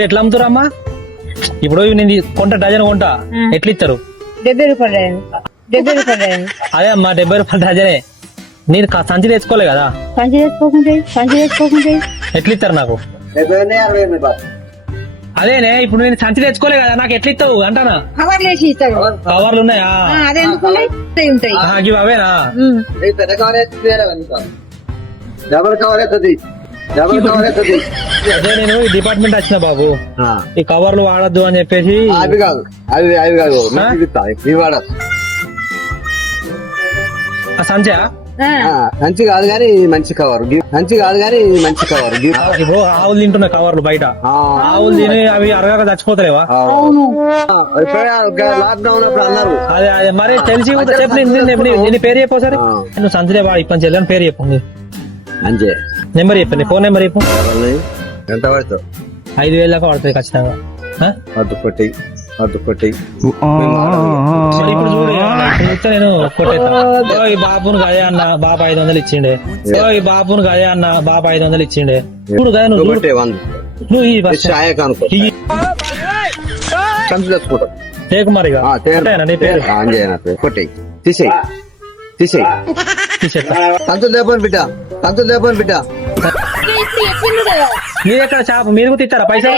ఎట్లా అమ్ముతారమ్మా? ఇప్పుడు నేను కొంట డజన్ కొంటా, ఎట్లా ఇస్తారు? 70 రూపాయలు. 70 రూపాయలు. అదే అమ్మా 70 రూపాయలు డజనే. నేను సంచి తెచ్చుకోలే కదా, సంచి తెచ్చుకోకుంటే ఎట్లా ఇస్తారు నాకు? అదేనే ఇప్పుడు నేను సంచి తెచ్చుకోలే కదా, నాకు ఎట్లా ఇస్తావు అంటానా? కవర్లు వేసి ఇస్తారు. కవర్లు ఉన్నాయా? అదే ఎందుకు ఉంటాయి. ఇవి అవేనా? డబల్ కవర్ అవుతుంది. అదే నేను ఈ డిపార్ట్మెంట్ వచ్చిన బాబు, ఈ కవర్లు వాడద్దు అని చెప్పేసి. అవి కాదు, అవి కాదు, ఇవి వాడదు. ఆ సంచా మంచి కాదు కానీ మంచి కవర్, మంచి కాదు కానీ మంచి కవర్. ఇప్పుడు ఆవులు తింటున్న కవర్లు బయట, ఆవులు తిని అవి అరగక చచ్చిపోతలేవా? లాక్డౌన్ అప్పుడు అన్నారు. అదే అదే మరి తెలిసి చెప్పు. నేను పేరు చెప్పు సరే, నువ్వు సంచలే వాడు ఇప్పని చెల్లని పేరు చెప్పు, అంతే. నెంబర్ చెప్పండి, ఫోన్ నెంబర్ చెప్పు. ఎంత పడతావు? 5,000 దాకా పడుతుంది ఖచ్చితంగా. అదొకటి మరి ఇప్పుడు చూడు, చూస్తే నేను కొట్టేస్తా. ఈ బాబును గదే అన్న, బాబు 500 ఇచ్చిండే. ఈ బాబును గదే అన్న, బాబు 500 ఇచ్చిండే. చూడు కదా నువ్వు నువ్వు ఈ కుమారిగా నీ పేరు కొట్టే తీసేయి తీసేస్తా. సంతులు లేపని బిడ్డ, సంతులు లేపని బిడ్డ. మీరు ఎక్కడ షాప్ మీరు కూడా ఇస్తారా పైసా?